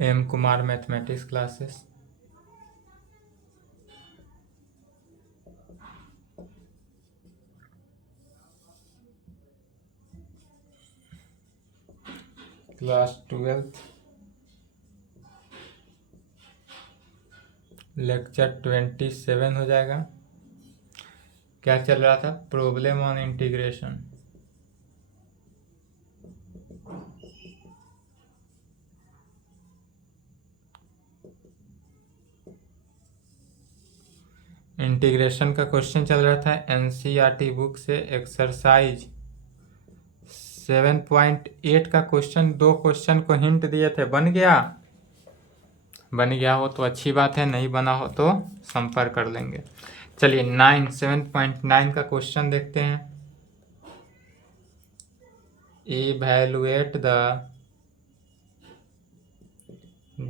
M Kumar mathematics classes. Class 12 lecture 27 हो जाएगा। क्या चल रहा था? Problem on integration. इंटीग्रेशन का क्वेश्चन चल रहा था एनसीईआरटी बुक से, एक्सरसाइज 7.8 का क्वेश्चन। 2 क्वेश्चन को हिंट दिए थे। बन गया? बन गया हो तो अच्छी बात है, नहीं बना हो तो संपर्क कर लेंगे। चलिए 7.9 का क्वेश्चन देखते हैं। Evaluate the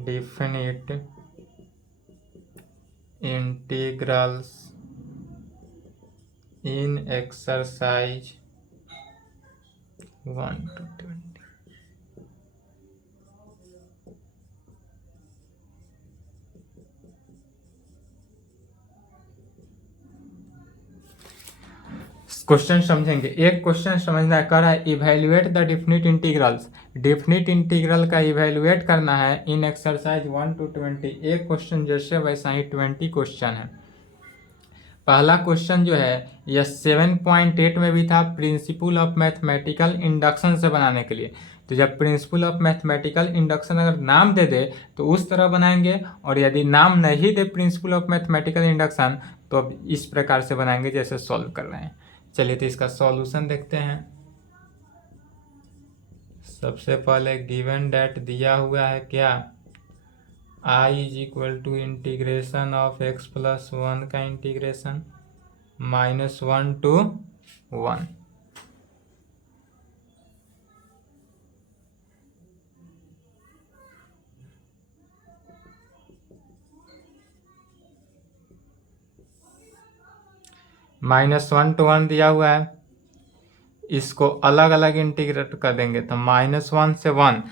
definite integrals in exercise 1 to 20। Question समझेंगे। एक क्वेश्चन समझना कर रहा है evaluate the definite integrals. Definite integral का इवैल्यूएट करना है इन एक्सरसाइज 1 to 20। एक क्वेश्चन जैसे वैसा ही 20 क्वेश्चन है। पहला क्वेश्चन जो है यह 7.8 में भी था, प्रिंसिपल ऑफ मैथमेटिकल इंडक्शन से बनाने के लिए। तो जब प्रिंसिपल ऑफ मैथमेटिकल इंडक्शन अगर नाम दे दे तो उस तरह बनाएंगे, और यदि नाम नहीं दे प्रिंसिपल ऑफ मैथमेटिकल इंडक्शन तो अब इस प्रकार से बनाएंगे जैसे सॉल्व कर रहे हैं। चलिए तो इसका सॉल्यूशन देखते हैं। सबसे पहले गिवन डेट दिया हुआ है क्या, i is equal to integration of x plus 1 का इंटीग्रेशन -1 to 1। -1 to 1 दिया हुआ है, इसको अलग अलग इंटीग्रेट कर देंगे तो -1 से 1।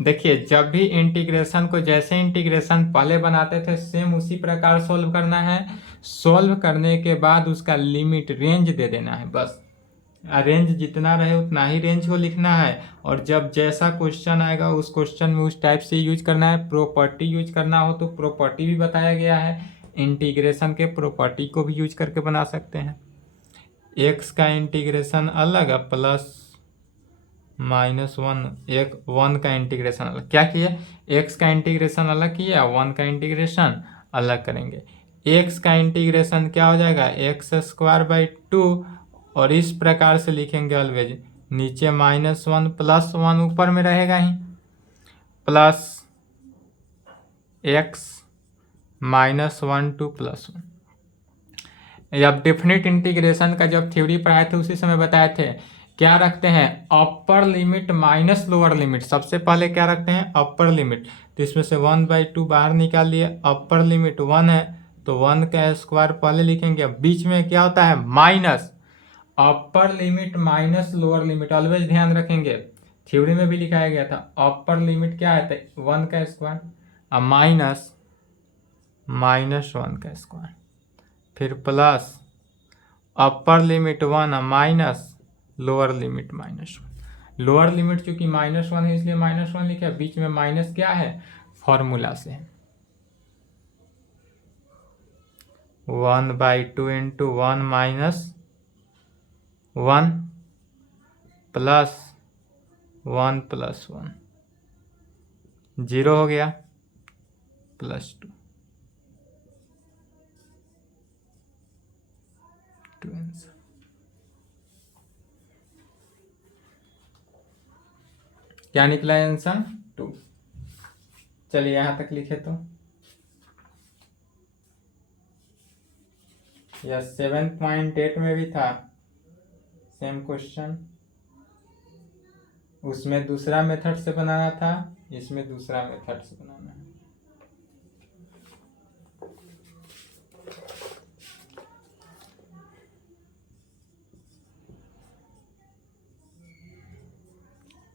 देखिए जब भी इंटीग्रेशन को, जैसे इंटीग्रेशन पहले बनाते थे सेम उसी प्रकार सॉल्व करना है। सॉल्व करने के बाद उसका लिमिट रेंज दे देना है बस। रेंज जितना रहे उतना ही रेंज को लिखना है, और जब जैसा क्वेश्चन आएगा उस क्वेश्चन में उस टाइप से यूज करना है। प्रॉपर्टी यूज करना हो तो प्रॉपर्टी भी बताया गया है, इंटीग्रेशन के प्रॉपर्टी को भी यूज करके बना सकते हैं। एक्स का इंटीग्रेशन अलग है, प्लस -1, एक 1 का इंटीग्रेशन अलग। क्या किए? एक्स का इंटीग्रेशन अलग किया, 1 का इंटीग्रेशन अलग करेंगे। एक्स का इंटीग्रेशन क्या हो जाएगा, x²/2, और इस प्रकार से लिखेंगे ऑलवेज, नीचे -1 प्लस 1 ऊपर में रहेगा ही, प्लस x -1 to +1। जब डेफिनिट इंटीग्रेशन का जब थ्योरी पढ़ाए थे उसी समय बताए थे क्या रखते हैं, upper limit minus lower limit. सबसे पहले क्या रखते हैं, अपर लिमिट। तो इसमें से 1/2 बाहर निकाल लिए, अपर लिमिट 1 है तो 1 का स्क्वायर पहले लिखेंगे। अब बीच में क्या होता है, माइनस। अपर limit minus lower limit, always ध्यान रखेंगे, थ्योरी में भी लिखाया गया था। अपर लिमिट क्या है, तो 1 का स्क्वायर, अब माइनस -1 का स्क्वायर, फिर plus upper limit 1 minus lower limit -1। Lower limit चूंकि -1 है इसलिए -1 लिखा, बीच में माइनस क्या है, फॉर्मूला से 1/2 इंटू 1 -1 प्लस 1 प्लस 1, 0 हो गया, +2 आंसर। क्या निकला आंसर, 2। चलिए यहां तक लिखे तो यह 7.8 में भी था सेम क्वेश्चन, उसमें दूसरा मेथड से बनाना था, इसमें दूसरा मेथड से बनाना है।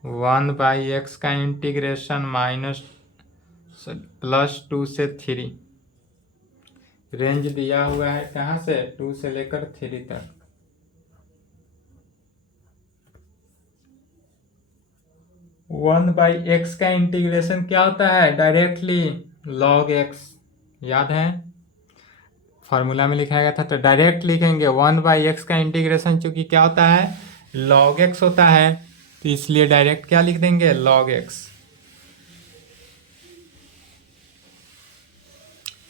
वन बाई एक्स का इंटीग्रेशन +2 से 3। रेंज दिया हुआ है कहाँ से, 2 से लेकर 3 तक। वन बाई एक्स का इंटीग्रेशन क्या होता है, डायरेक्टली log x, याद है फॉर्मूला में लिखा गया था, तो डायरेक्ट लिखेंगे 1/x का इंटीग्रेशन, चूंकि क्या होता है log x होता है, तो इसलिए डायरेक्ट क्या लिख देंगे log x।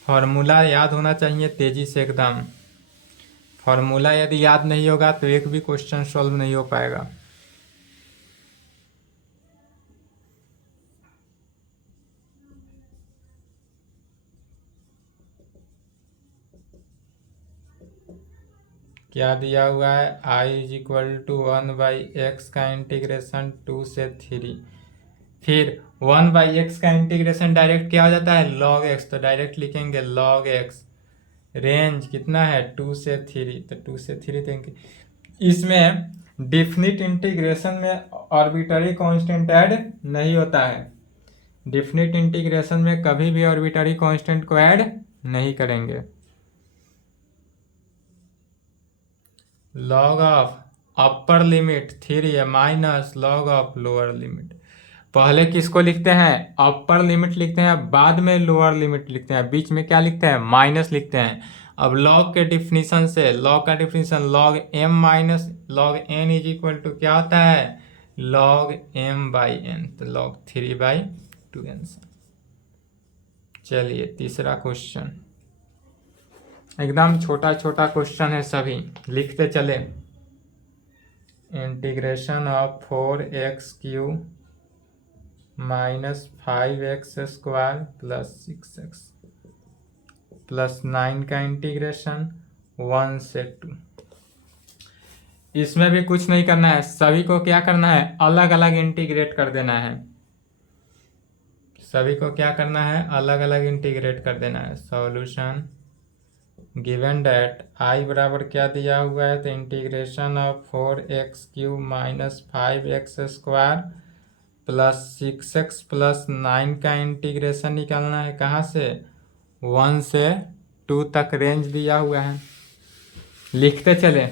फॉर्मूला याद होना चाहिए तेजी से एकदम, फॉर्मूला यदि याद नहीं होगा तो एक भी क्वेश्चन सॉल्व नहीं हो पाएगा। क्या दिया हुआ है, i = 1/x का इंटीग्रेशन 2 से 3। फिर 1/x का इंटीग्रेशन डायरेक्ट क्या हो जाता है log x, तो डायरेक्ट लिखेंगे log x। रेंज कितना है 2 से 3, तो 2 से 3 देंगे। इसमें डिफिनिट इंटीग्रेशन में आर्बिट्ररी कांस्टेंट ऐड नहीं होता है, डिफिनिट इंटीग्रेशन में कभी भी आर्बिट्ररी कांस्टेंट को ऐड नहीं करेंगे। लॉग ऑफ अपर लिमिट 3 है minus log of lower limit. पहले किसको लिखते हैं, अपर लिमिट लिखते हैं, बाद में लोअर लिमिट लिखते हैं, बीच में क्या लिखते हैं माइनस लिखते हैं। अब लॉग के डिफिनीशन से, लॉग का definition log m minus log n is equal to क्या होता है log m/n, तो log 3/2n। चलिए तीसरा क्वेश्चन, एकदम छोटा छोटा क्वेश्चन है, सभी लिखते चले। Integration of 4x³ minus 5x² plus 6x plus 9 का इंटीग्रेशन 1 से 2। इसमें भी कुछ नहीं करना है, सभी को क्या करना है अलग अलग इंटीग्रेट कर देना है, सभी को क्या करना है अलग अलग इंटीग्रेट कर देना है। सॉल्यूशन गिवन डेट i बराबर क्या दिया हुआ है, तो integration of 4x³ minus 5x² plus 6x plus 9 का इंटीग्रेशन निकालना है कहाँ से 1 से 2 तक रेंज दिया हुआ है। लिखते चले,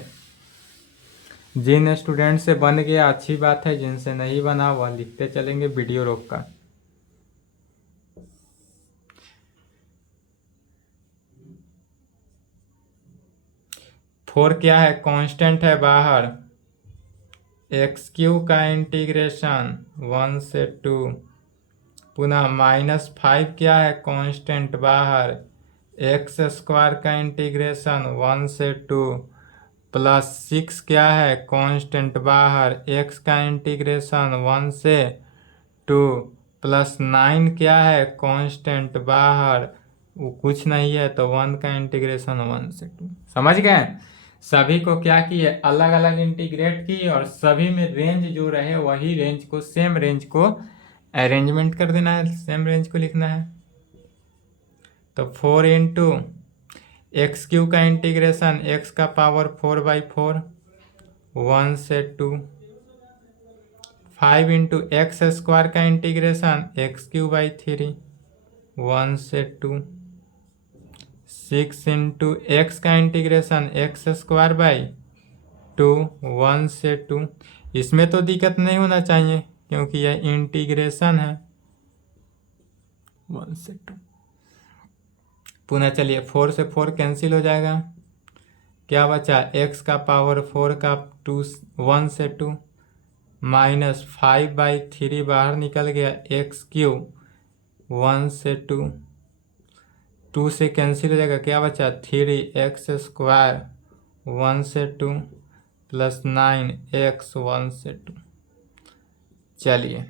जिन स्टूडेंट से बन गया अच्छी बात है, जिनसे नहीं बना वह लिखते चलेंगे वीडियो रोक कर। फोर क्या है कांस्टेंट है बाहर, x³ का इंटीग्रेशन 1 से 2, पुनः -5 क्या है कांस्टेंट बाहर, x² का इंटीग्रेशन 1 से 2, प्लस 6 क्या है कांस्टेंट बाहर, x का इंटीग्रेशन 1 से 2, प्लस 9 क्या है कांस्टेंट बाहर, वो कुछ नहीं है तो 1 का इंटीग्रेशन 1 से 2। समझ गए, सभी को क्या किए अलग अलग इंटीग्रेट की, और सभी में रेंज जो रहे वही रेंज को, सेम रेंज को अरेंजमेंट कर देना है, सेम रेंज को लिखना है। तो 4 इंटू x³ का इंटीग्रेशन x का पावर 4/4 1 से 2, 5 इंटू x² का इंटीग्रेशन x³ 1 से 2, 6 इंटू x का इंटीग्रेशन x² 1 से 2। इसमें तो दिक्कत नहीं होना चाहिए क्योंकि यह इंटीग्रेशन है 1 से 2। पुनः चलिए 4 से 4 कैंसिल हो जाएगा, क्या बचा x का पावर 4 का 1 से 2 माइनस 5/3 बाहर निकल गया, x³ 1 से 2 से कैंसिल हो जाएगा, क्या बचा 3x² 1 से 2 प्लस 9x 1 से 2। चलिए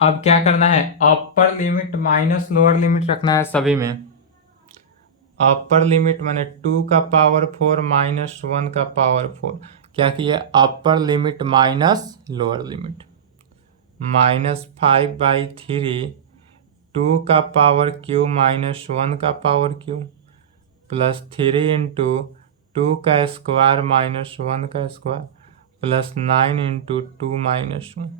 अब क्या करना है, upper limit minus lower limit रखना है सभी में। अपर लिमिट माने 2 का पावर 4 माइनस 1 का पावर 4, क्या किया अपर लिमिट माइनस लोअर लिमिट, -5/3 2 का पावर क्यू माइनस 1 का पावर क्यू प्लस 3 इंटू 2 का स्क्वायर माइनस 1 का स्क्वायर प्लस 9 इंटू 2 माइनस 1।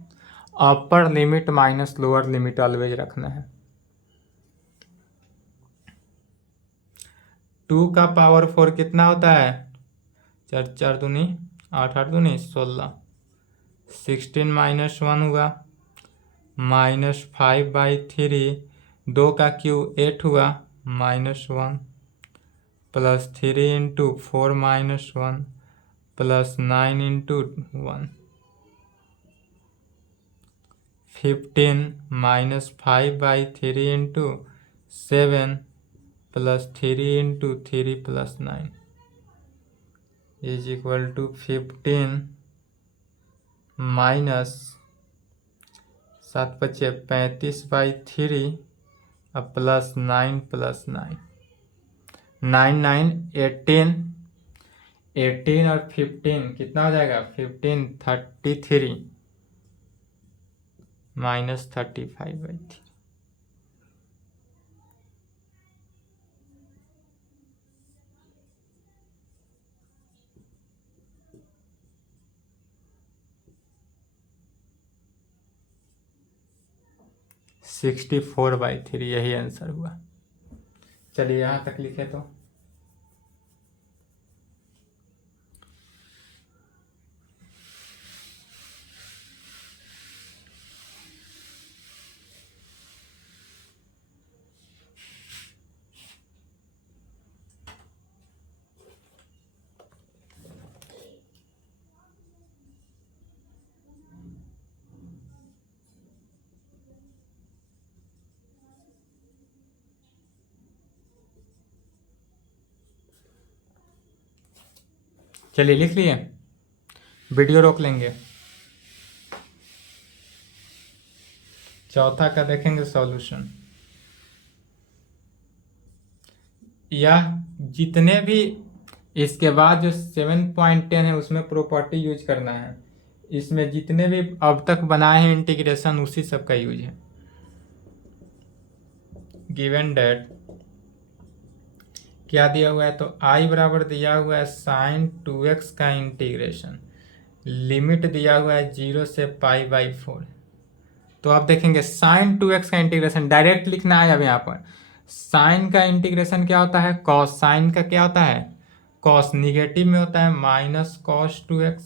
अपर limit minus lower limit always रखना है। 2 का पावर 4 कितना होता है? 4 4 दूनी 8 8 दूनी 16, 16 माइनस 1 हुआ, -5/3, 2 का क्यूब 8 हुआ, -1 plus 3 into 4 -1 plus 9 into 1, 15 -5/3 into 7 plus 3 into 3 plus 9 is equal to 15 minus 7 बचे 35/3 अब प्लस 9 प्लस 9, 9 9 18, 18 और 15 कितना हो जाएगा? 15 33 माइनस 35/3। सिक्सटी 4/3 यही आंसर हुआ। चलिए यहाँ तक लिखे तो चलिए लिख लिए, वीडियो रोक लेंगे। चौथा का देखेंगे सॉल्यूशन। यह जितने भी इसके बाद जो 7.10 है उसमें प्रॉपर्टी यूज करना है। इसमें जितने भी अब तक बनाए हैं इंटीग्रेशन उसी सब का यूज है। गिवन डेट क्या दिया हुआ है? तो i बराबर दिया हुआ है sin 2x का इंटीग्रेशन, लिमिट दिया हुआ है 0 से π/4। तो आप देखेंगे sin 2x का इंटीग्रेशन डायरेक्ट लिखना है। अब यहाँ पर साइन का इंटीग्रेशन क्या होता है? कॉस। साइन का क्या होता है? कॉस। निगेटिव में होता है माइनस कॉस 2x।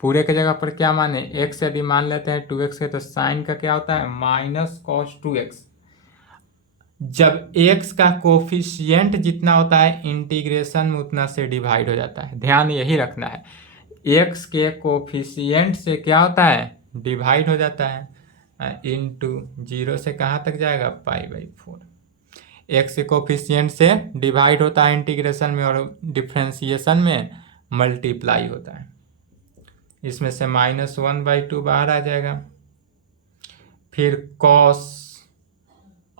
पूरे के जगह पर क्या माने? x यदि मान लेते हैं 2x के तो साइन का क्या होता है? Minus cos 2x। जब x का कोफिशिएंट जितना होता है इंटीग्रेशन में उतना से डिवाइड हो जाता है। ध्यान यही रखना है, x के कोफिशिएंट से क्या होता है? डिवाइड हो जाता है। इनटू 0 से कहाँ तक जाएगा? π/4। x के कोफिशिएंट से डिवाइड होता है इंटीग्रेशन में और डिफ्रेंसिएशन में मल्टीप्लाई होता है। इसमें से -1/2 बाहर आ जाएगा। फिर कॉस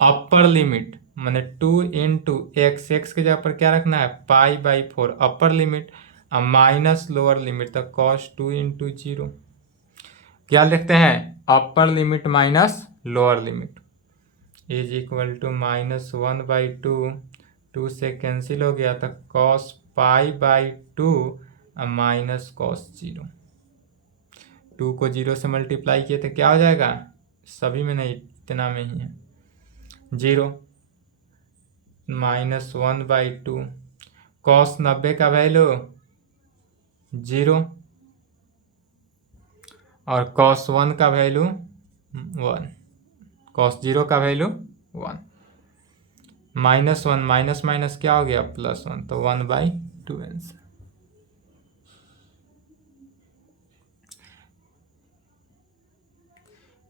अपर लिमिट माने 2 इंटू एक्स, एक्स की जगह पर क्या रखना है? π/4 अपर लिमिट, और माइनस लोअर लिमिट तक कॉस 2 इंटू 0। क्या लिखते हैं? Upper limit minus lower limit is equal to -1/2, 2 से कैंसिल हो गया तो कॉस π/2 और माइनस कॉस 0। 2 को 0 से मल्टीप्लाई किए तो क्या हो जाएगा? सभी में नहीं, इतना में ही है 0, -1/2। कॉस 90 का वैल्यू 0 और कॉस 1 का वैल्यू 1, कॉस 0 का वैल्यू 1। -1 माइनस माइनस क्या हो गया? +1, तो 1/2 आंसर।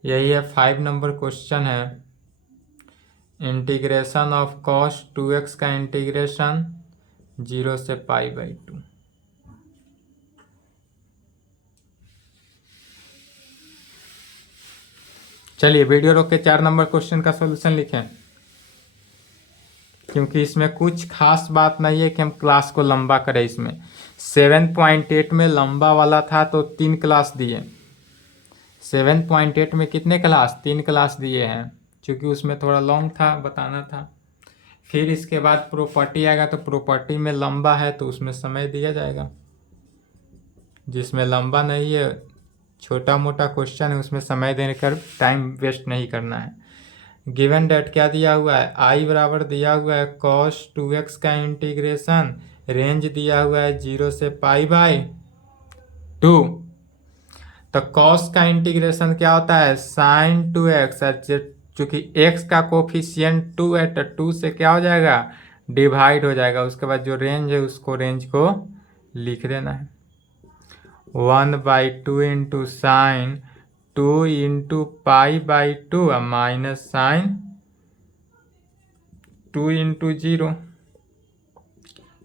यही है 5 नंबर क्वेश्चन है। इंटीग्रेशन ऑफ कॉस 2x का इंटीग्रेशन 0 से π/2। चलिए वीडियो रोक के 4 नंबर क्वेश्चन का सॉल्यूशन लिखें, क्योंकि इसमें कुछ खास बात नहीं है कि हम क्लास को लंबा करें। इसमें 7.8 में लंबा वाला था तो 3 क्लास दिए। 7.8 में कितने क्लास? 3 क्लास दिए हैं, क्योंकि उसमें थोड़ा लॉन्ग था, बताना था। फिर इसके बाद प्रॉपर्टी आएगा तो प्रॉपर्टी में लंबा है तो उसमें समय दिया जाएगा। जिसमें लंबा नहीं है, छोटा मोटा क्वेश्चन है, उसमें समय देने कर टाइम वेस्ट नहीं करना है। गिवन डेट क्या दिया हुआ है, आई बराबर दिया हुआ है cos 2x का इंटीग्रेशन, रेंज दिया हुआ है 0 से π/2। तो cos का इंटीग्रेशन क्या होता है, sin 2x, चूंकि x का कोफिशियंट 2 है तो 2 से क्या हो जाएगा, डिवाइड हो जाएगा। उसके बाद जो रेंज है उसको रेंज को लिख देना है 1/2 into sine 2 into π/2 minus sine 2 into 0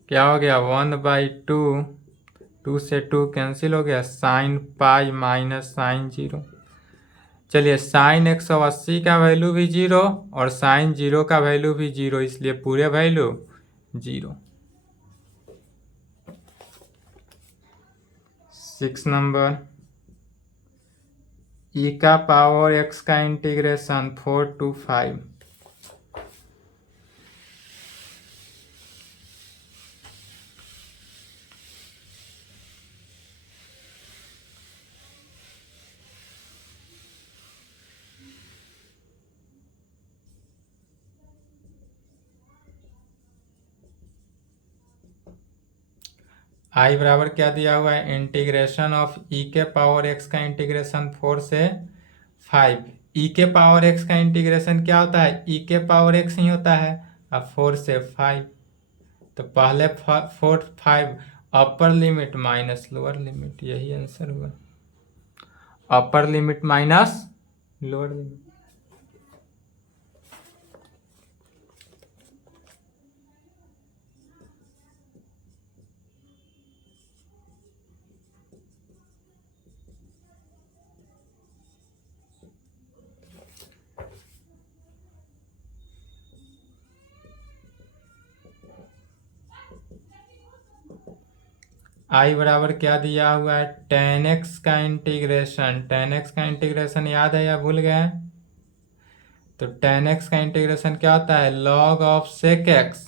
क्या हो गया 1/2, 2 से 2 कैंसिल हो गया, साइन पाई माइनस साइन 0। चलिए साइन 180 का वैल्यू भी 0 और साइन 0 का वैल्यू भी 0, इसलिए पूरे वैल्यू 0। 6 नंबर, e का पावर x का इंटीग्रेशन 4 to 5। आई बराबर क्या दिया हुआ है, इंटीग्रेशन ऑफ ई के पावर एक्स का इंटीग्रेशन 4 से 5। ई के पावर एक्स का इंटीग्रेशन क्या होता है, ई के पावर एक्स ही होता है, अब 4 से 5। तो पहले 4 5 upper limit minus lower limit, यही आंसर हुआ, upper limit minus lower limit. I बराबर क्या दिया हुआ है, tan x का इंटीग्रेशन, tan x का इंटीग्रेशन याद है या भूल गए, तो tan x का इंटीग्रेशन क्या होता है, log ऑफ sec x,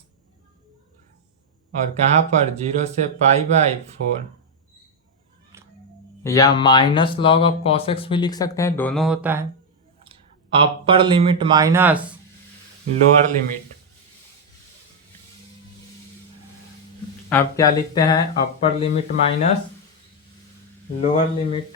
और कहाँ पर 0 से π/4, या minus log of cos x भी लिख सकते हैं, दोनों होता है। Upper limit minus lower limit, अब क्या लिखते हैं, upper limit minus lower limit.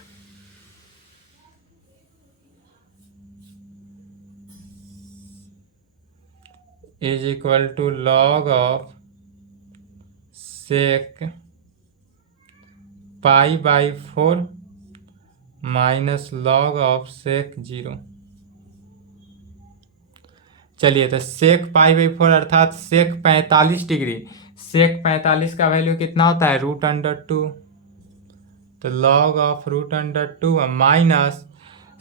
Is equal to log of sec π/4 minus log of sec 0। चलिए तो सेक π/4 अर्थात सेक 45 डिग्री, सेक 45 का वैल्यू कितना होता है, √2, तो लॉग ऑफ √2 माइनस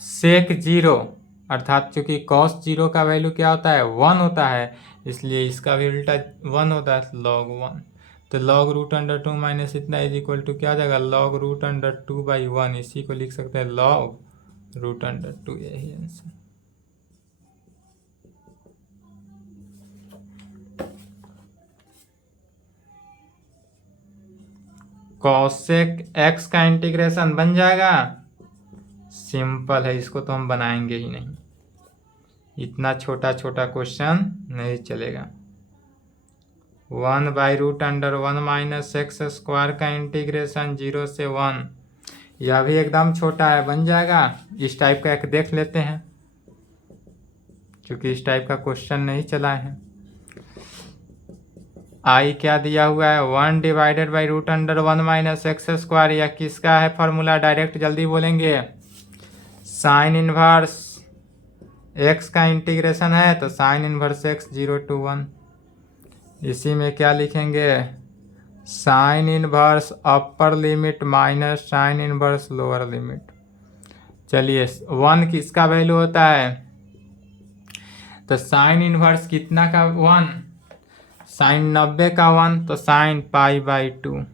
सेक 0 अर्थात चूंकि cos 0 का वैल्यू क्या होता है, 1 होता है, इसलिए इसका भी उल्टा 1 होता है, log 1। तो log √2 माइनस इतना इज इक्वल टू क्या हो जाएगा, log √2/1, इसी को लिख सकते हैं log √2, यही आंसर। cosec x का इंटीग्रेशन बन जाएगा, सिंपल है, इसको तो हम बनाएंगे ही नहीं, इतना छोटा छोटा क्वेश्चन नहीं चलेगा। 1/√1 माइनस एक्स स्क्वायर का इंटीग्रेशन 0 से 1, यह भी एकदम छोटा है, बन जाएगा। इस टाइप का एक देख लेते हैं, क्योंकि इस टाइप का क्वेश्चन नहीं चला है। आई क्या दिया हुआ है, 1/√1 माइनस एक्स स्क्वायर, यह किसका है फॉर्मूला, डायरेक्ट जल्दी बोलेंगे, साइन इनवर्स एक्स का इंटीग्रेशन है, तो साइन इनवर्स एक्स 0 to 1। इसी में क्या लिखेंगे, साइन इनवर्स अपर limit minus sine inverse lower limit. चलिए 1 किसका वैल्यू होता है, तो साइन इनवर्स कितना का 1, साइन 90 का 1, तो साइन π/2,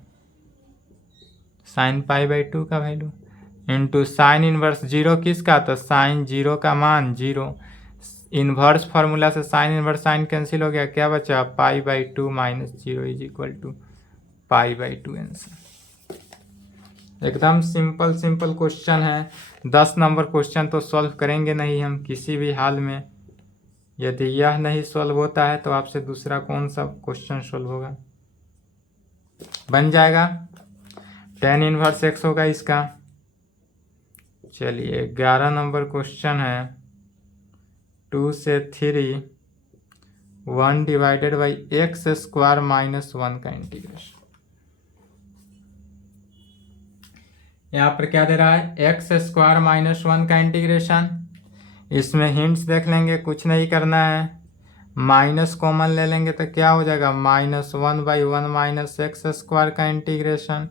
साइन π/2 का वैल्यू इंटू साइन इनवर्स 0 किसका, तो साइन 0 का मान 0, इनवर्स फार्मूला से साइन इनवर्स साइन कैंसिल हो गया, क्या बचा π/2 minus 0 is equal to π/2 answer. एकदम सिंपल सिंपल क्वेश्चन है, 10 नंबर क्वेश्चन तो सॉल्व करेंगे नहीं हम किसी भी हाल में। यदि यह नहीं सॉल्व होता है तो आपसे दूसरा कौन सा क्वेश्चन सॉल्व होगा? बन जाएगा, tan इनवर्स x होगा इसका। चलिए 11 नंबर क्वेश्चन है, 2 से 3 1 divided by x square minus 1 का इंटीग्रेशन। यहाँ पर क्या दे रहा है? एक्स स्क्वायर माइनस 1 का इंटीग्रेशन। इसमें हिंट्स देख लेंगे, कुछ नहीं करना है, माइनस कॉमन ले लेंगे तो क्या हो जाएगा? -1/1 माइनस एक्स स्क्वायर का इंटीग्रेशन।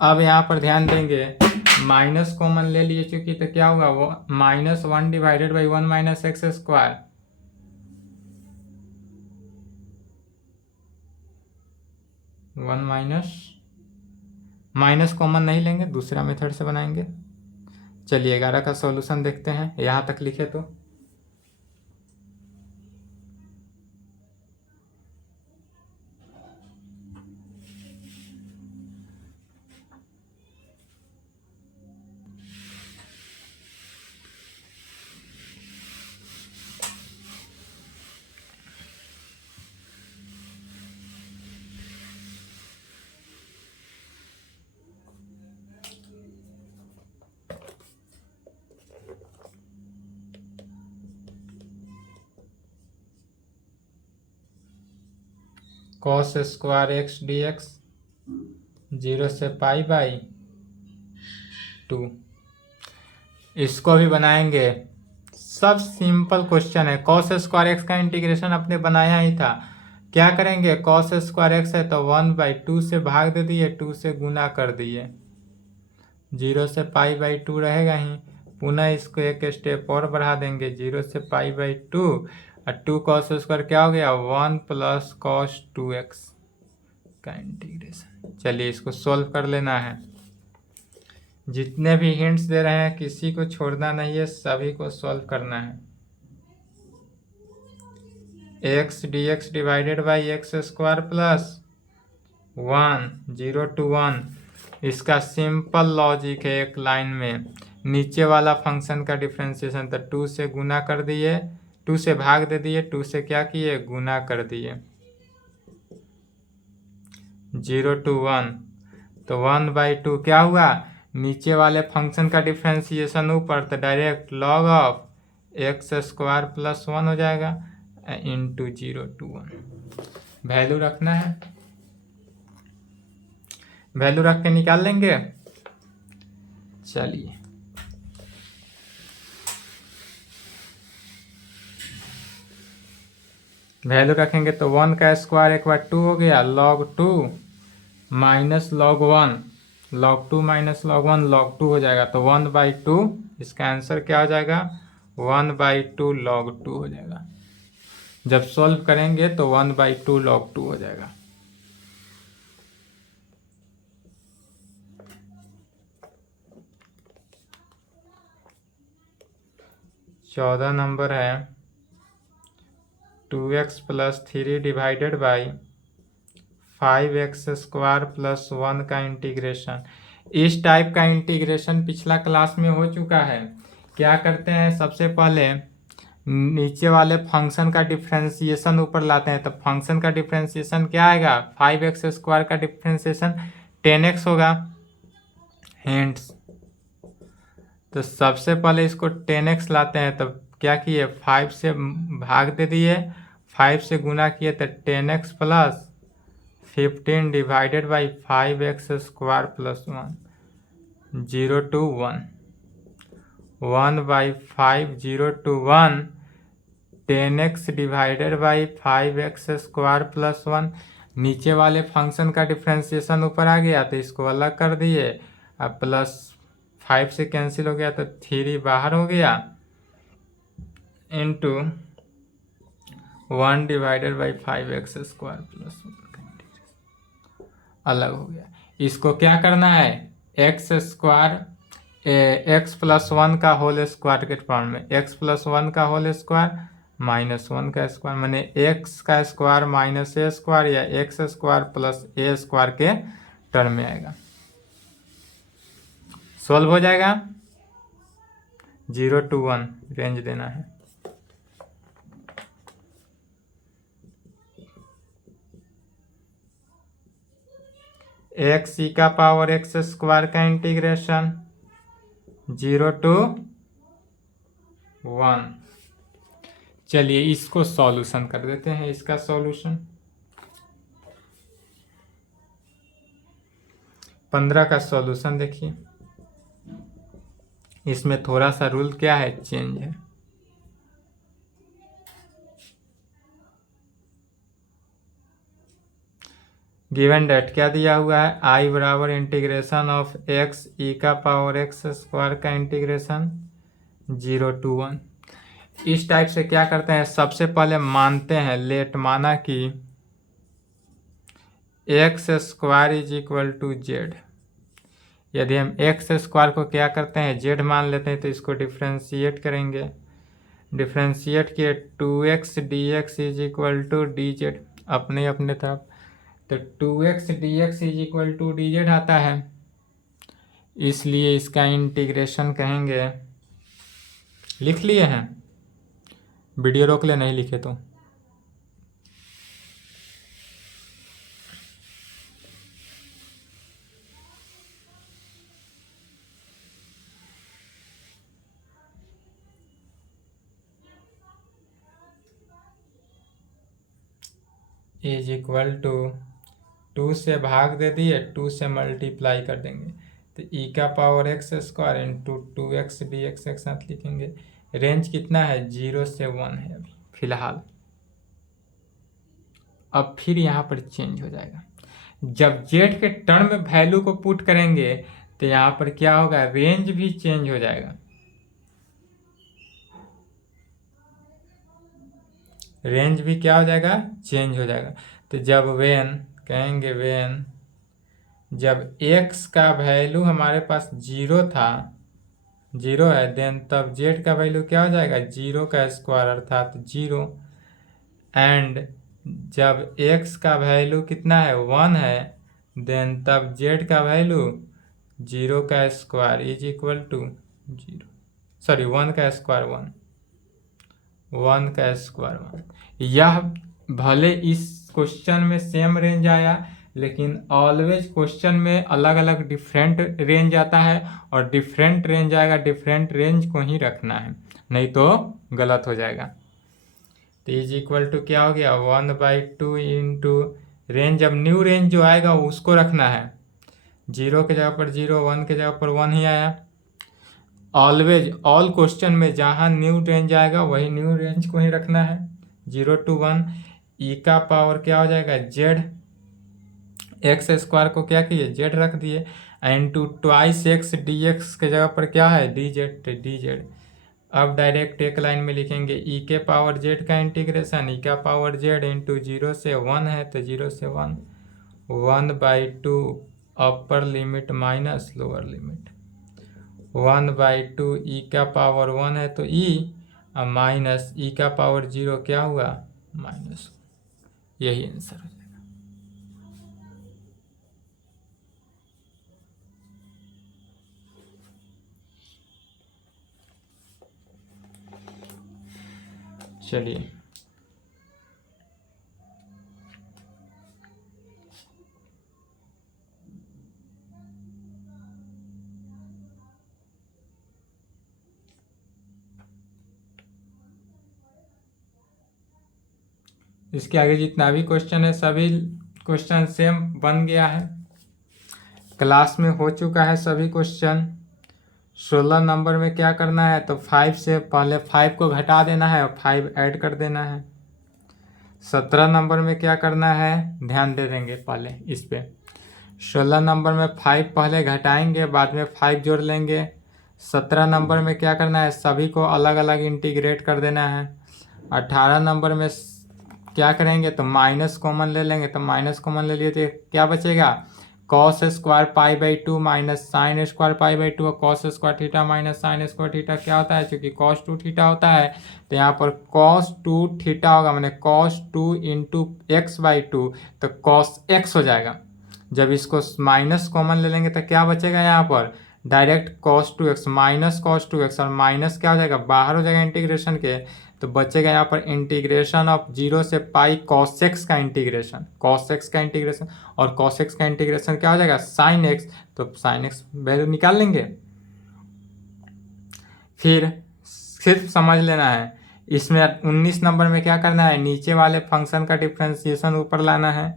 अब यहाँ पर ध्यान देंगे, माइनस कॉमन ले लिए चूंकि, तो क्या होगा? वो -1 divided by 1 minus x square. Minus common नहीं लेंगे, दूसरा मेथड से बनाएंगे। चलिए 11 का सॉल्यूशन देखते हैं, यहाँ तक लिखे तो। cos square x D x 0 से π/2। इसको भी बनाएंगे, सब सिंपल क्वेश्चन है। cos स्क्वायर एक्स का इंटीग्रेशन अपने बनाया ही था। क्या करेंगे? cos स्क्वायर एक्स है तो 1/2 से भाग दे दिए, 2 से गुना कर दिए, 0 से π/2 रहेगा ही। पुनः इसको एक स्टेप और बढ़ा देंगे, 0 से π/2 और 2 cos स्क्वायर क्या हो गया? 1 + cos 2x का इंटीग्रेशन। चलिए इसको सॉल्व कर लेना है। जितने भी हिंट्स दे रहे हैं किसी को छोड़ना नहीं है, सभी को सॉल्व करना है। X D x divided by x square plus 1, 0 to 1। इसका सिंपल लॉजिक है, एक लाइन में नीचे वाला फंक्शन का डिफ्रेंसिएशन, तो 2 से गुना कर दिए, 2 से भाग दे दिए, 2 से क्या किए? गुना कर दिए, 0 to 1, तो 1/2 क्या हुआ? नीचे वाले फंक्शन का डिफ्रेंसिएशन ऊपर, तो direct log of x square plus 1 हो जाएगा इंटू 0 to 1। वैल्यू रखना है, वैल्यू रख के निकाल लेंगे। चलिए वैल्यू रखेंगे तो 1 का स्क्वायर एक बार 2 हो गया, log 2 minus log 1, log 2 minus log 1 log 2 हो जाएगा, तो 1/2। इसका आंसर क्या हो जाएगा? 1/2 log 2 हो जाएगा। जब सॉल्व करेंगे तो 1/2 log 2 हो जाएगा। चौदह नंबर है, 2x + 3 divided by 5x square plus 1 का इंटीग्रेशन। इस टाइप का इंटीग्रेशन पिछला क्लास में हो चुका है। क्या करते हैं? सबसे पहले नीचे वाले फंक्शन का डिफ्रेंसिएशन ऊपर लाते हैं, तो फंक्शन का डिफ्रेंसिएशन क्या आएगा? 5x स्क्वायर का डिफ्रेंसिएशन 10x होगा। हिंट्स, तो सबसे पहले इसको 10x लाते हैं, तो क्या किए? 5 से भाग दे दिए, 5 से गुना किए, तो 10x + 15 divided by 5x square plus 1, 0 to 1, 1/5, 0 to 1, 10x divided by 5x square plus 1। नीचे वाले फंक्शन का डिफ्रेंसिएशन ऊपर आ गया तो इसको अलग कर दिए, अब प्लस 5 से कैंसिल हो गया तो 3 बाहर हो गया, into 1 divided by 5x square plus 1 अलग हो गया। इसको क्या करना है? एक्स स्क्वायर x + 1 का होल स्क्वायर के फॉर्म में, x + 1 का होल स्क्वायर माइनस 1 का स्क्वायर, माने x का स्क्वायर माइनस a स्क्वायर या x square plus a square के टर्म में आएगा। सॉल्व हो जाएगा। 0 to 1 रेंज देना है। एक्स ई का पावर एक्स स्क्वायर का इंटीग्रेशन 0 to 1। चलिए इसको सॉल्यूशन कर देते हैं, इसका सॉल्यूशन 15 का सॉल्यूशन देखिए, इसमें थोड़ा सा रूल क्या है, चेंज है। गिवन डेट क्या दिया हुआ है, आई बराबर इंटीग्रेशन ऑफ एक्स ई का पावर एक्स स्क्वायर का इंटीग्रेशन 0 to 1। इस टाइप से क्या करते हैं, सबसे पहले मानते हैं, लेट माना कि x square is equal to z. यदि हम एक्स स्क्वायर को क्या करते हैं, जेड मान लेते हैं, तो इसको डिफ्रेंशिएट करेंगे। डिफ्रेंशिएट किए 2x dx is equal to d z, अपने अपने तरफ, तो 2x dx is equal to d z आता है, इसलिए इसका इंटीग्रेशन कहेंगे। लिख लिए हैं, वीडियो रोक ले नहीं लिखे तो। इज इक्वल टू 2 से भाग दे दिए, 2 से मल्टीप्लाई कर देंगे, तो ई का power x square into 2x dx एक साथ लिखेंगे। रेंज कितना है, 0 से 1 है अभी फिलहाल। अब फिर यहाँ पर चेंज हो जाएगा, जब जेड के टर्म में वैल्यू को पुट करेंगे तो यहाँ पर क्या होगा, रेंज भी चेंज हो जाएगा। रेंज भी क्या हो जाएगा, चेंज हो जाएगा। तो जब वेन कहेंगे, वेन जब x का वैल्यू हमारे पास 0 था, 0 है, देन तब z का वैल्यू क्या हो जाएगा, 0 का स्क्वायर अर्थात 0। एंड जब x का वैल्यू कितना है, 1 है, देन तब z का वैल्यू 0 का square is equal to 0, sorry 1 का स्क्वायर 1 का स्क्वायर 1। यह भले इस क्वेश्चन में सेम रेंज आया, लेकिन ऑलवेज क्वेश्चन में अलग अलग डिफरेंट रेंज आता है, और डिफरेंट रेंज आएगा, डिफरेंट रेंज को ही रखना है, नहीं तो गलत हो जाएगा। तो इज इक्वल टू क्या हो गया, 1/2 इंटू रेंज, अब न्यू रेंज जो आएगा उसको रखना है, 0 के जगह पर 0, 1 के जगह पर 1 ही आया। ऑलवेज ऑल क्वेश्चन में जहाँ न्यू रेंज आएगा वही न्यू रेंज को ही रखना है, 0 to 1। ई का पावर क्या हो जाएगा, जेड, एक्स स्क्वायर को क्या किए, जेड रख दिए, into twice x D x के जगह पर क्या है, डी जेड। अब डायरेक्ट एक लाइन में लिखेंगे, ई के पावर जेड का इंटीग्रेशन, ई का पावर जेड इंटू 0 से 1 है, तो 0 से 1, 1/2 अपर लिमिट माइनस लोअर लिमिट, 1/2 ई का पावर 1 है तो ई, माइनस ई का पावर 0 क्या हुआ, माइनस। यही आंसर हो जाएगा। चलिए इसके आगे जितना भी क्वेश्चन है सभी क्वेश्चन सेम बन गया है, क्लास में हो चुका है सभी क्वेश्चन। 16 नंबर में क्या करना है, तो 5 से पहले 5 को घटा देना है और 5 ऐड कर देना है। 17 नंबर में क्या करना है, ध्यान दे देंगे पहले इस पे। 16 नंबर में 5 पहले घटाएंगे, बाद में 5 जोड़ लेंगे। 17 नंबर में क्या करना है, सभी को अलग अलग इंटीग्रेट कर देना है। 18 नंबर में क्या करेंगे, तो माइनस कॉमन ले लेंगे, तो माइनस कॉमन ले लिए तो क्या बचेगा, cos square π/2 minus sine square π/2, और cos square theta minus sine square theta क्या होता है, क्योंकि cos 2 थीटा होता है, तो यहाँ पर cos 2 थीटा होगा, मैंने cos 2 इंटू x/2, तो cos x हो जाएगा। जब इसको माइनस कॉमन ले लेंगे तो क्या बचेगा, यहाँ पर direct cos 2x minus cos 2x, और माइनस क्या हो जाएगा, बाहर हो जाएगा इंटीग्रेशन के, तो बचेगा यहाँ पर इंटीग्रेशन ऑफ 0 से पाई cos x का इंटीग्रेशन, cos x का इंटीग्रेशन, और cos x का इंटीग्रेशन क्या हो जाएगा sin x, तो sin x वैल्यू निकाल लेंगे। फिर सिर्फ समझ लेना है, इसमें 19 नंबर में क्या करना है, नीचे वाले फंक्शन का डिफ्रेंसिएशन ऊपर लाना है,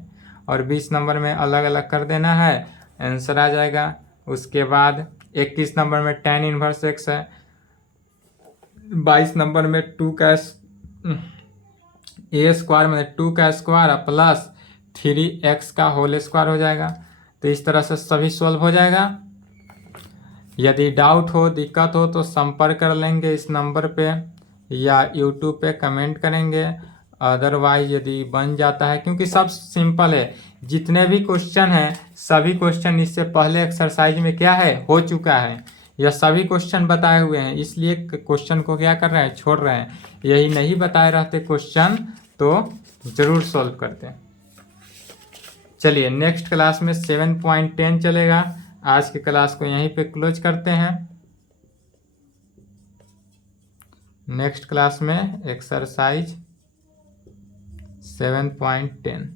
और 20 नंबर में अलग अलग कर देना है, आंसर आ जाएगा। उसके बाद 21 नंबर में tan इनवर्स x है, 22 नंबर में 2 का a स्क्वायर में 2 का स्क्वायर प्लस 3x का होल स्क्वायर हो जाएगा। तो इस तरह से सभी सॉल्व हो जाएगा। यदि डाउट हो, दिक्कत हो तो संपर्क कर लेंगे इस नंबर पे या यूट्यूब पे कमेंट करेंगे। अदरवाइज यदि बन जाता है, क्योंकि सब सिंपल है, जितने भी क्वेश्चन हैं सभी क्वेश्चन इससे पहले एक्सरसाइज में क्या है हो चुका है, यह सभी क्वेश्चन बताए हुए हैं, इसलिए क्वेश्चन को क्या कर रहे हैं, छोड़ रहे हैं। यही नहीं बताए रहते क्वेश्चन तो जरूर सॉल्व करते। चलिए नेक्स्ट क्लास में 7.10 चलेगा। आज की क्लास को यहीं पे क्लोज करते हैं। नेक्स्ट क्लास में एक्सरसाइज 7.10।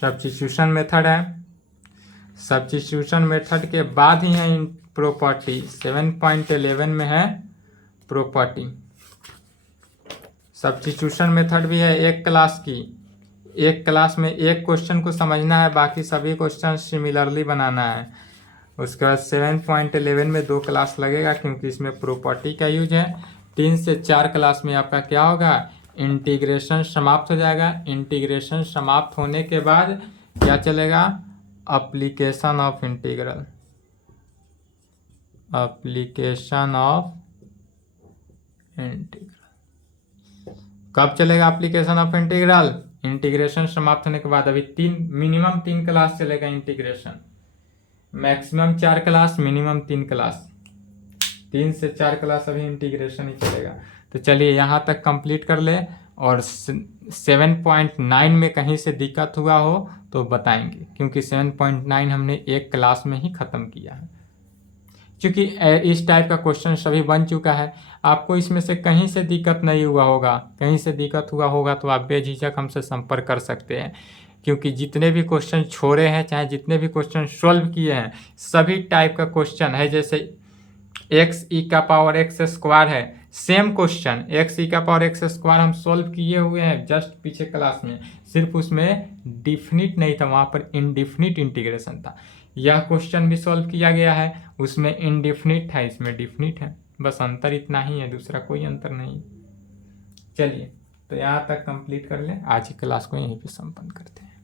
सब्स्टिट्यूशन मेथड है। सब्स्टिट्यूशन मेथड के बाद ही है प्रॉपर्टी। 7.11 में है प्रॉपर्टी। सब्स्टिट्यूशन मेथड भी है एक क्लास की। एक क्लास में एक क्वेश्चन को समझना है, बाकी सभी क्वेश्चन सिमिलरली बनाना है। उसके बाद 7.11 में 2 क्लास लगेगा, क्योंकि इसमें प्रॉपर्टी का यूज है। 3 से 4 क्लास में आपका क्या होगा, इंटीग्रेशन समाप्त हो जाएगा। इंटीग्रेशन समाप्त होने के बाद क्या चलेगा, application of integral. Application of integral कब चलेगा, एप्लीकेशन ऑफ इंटीग्रल, इंटीग्रेशन समाप्त होने के बाद। अभी मिनिमम 3 क्लास चलेगा integration, maximum 4 class, minimum 3 class. 3 से 4 क्लास अभी इंटीग्रेशन ही चलेगा। तो चलिए यहाँ तक कंप्लीट कर ले, और 7.9 में कहीं से दिक्कत हुआ हो तो बताएंगे, क्योंकि 7.9 हमने एक क्लास में ही ख़त्म किया है। क्योंकि इस टाइप का क्वेश्चन सभी बन चुका है, आपको इसमें से कहीं से दिक्कत नहीं हुआ होगा। कहीं से दिक्कत हुआ होगा तो आप बेझिझक हमसे संपर्क कर सकते हैं, क्योंकि जितने भी क्वेश्चन छोड़े हैं, चाहे जितने भी क्वेश्चन सॉल्व किए हैं, सभी टाइप का क्वेश्चन है। जैसे x⁴ है, सेम क्वेश्चन x⁴ हम सॉल्व किए हुए हैं जस्ट पीछे क्लास में, सिर्फ उसमें डिफिनिट नहीं था, वहाँ पर इनडिफिनिट इंटीग्रेशन था। यह क्वेश्चन भी सॉल्व किया गया है, उसमें इनडिफिनिट था, इसमें डिफिनिट है। बस अंतर इतना ही है, दूसरा कोई अंतर नहीं। चलिए तो यहाँ तक कंप्लीट कर लें, आज की क्लास को यहीं पे संपन्न करते हैं।